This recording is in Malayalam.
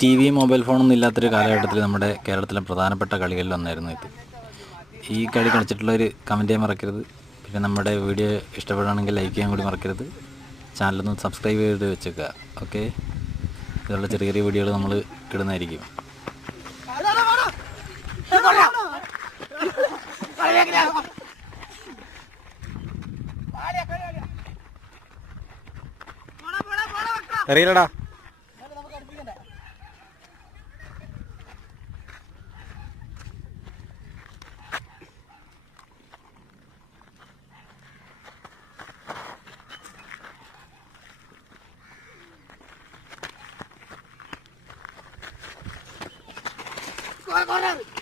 ടി വി മൊബൈൽ ഫോണൊന്നും ഇല്ലാത്തൊരു കാലഘട്ടത്തിൽ നമ്മുടെ കേരളത്തിലെ പ്രധാനപ്പെട്ട കളികളിൽ ഒന്നായിരുന്നു ഇത്. ഈ കളി കളിച്ചിട്ടുള്ളവർ കമൻറ്റ് ചെയ്യാൻ മറക്കരുത്. പിന്നെ നമ്മുടെ വീഡിയോ ഇഷ്ടപ്പെടുകയാണെങ്കിൽ ലൈക്ക് ചെയ്യാൻ കൂടി മറക്കരുത്. ചാനലൊന്ന് സബ്സ്ക്രൈബ് ചെയ്ത് വെച്ചേക്കുക. ഓക്കെ, ഇതുള്ള ചെറിയ ചെറിയ വീഡിയോകൾ നമ്മൾ ഇടുന്നതായിരിക്കും. അറിയില്ലടാ. Corre, corre.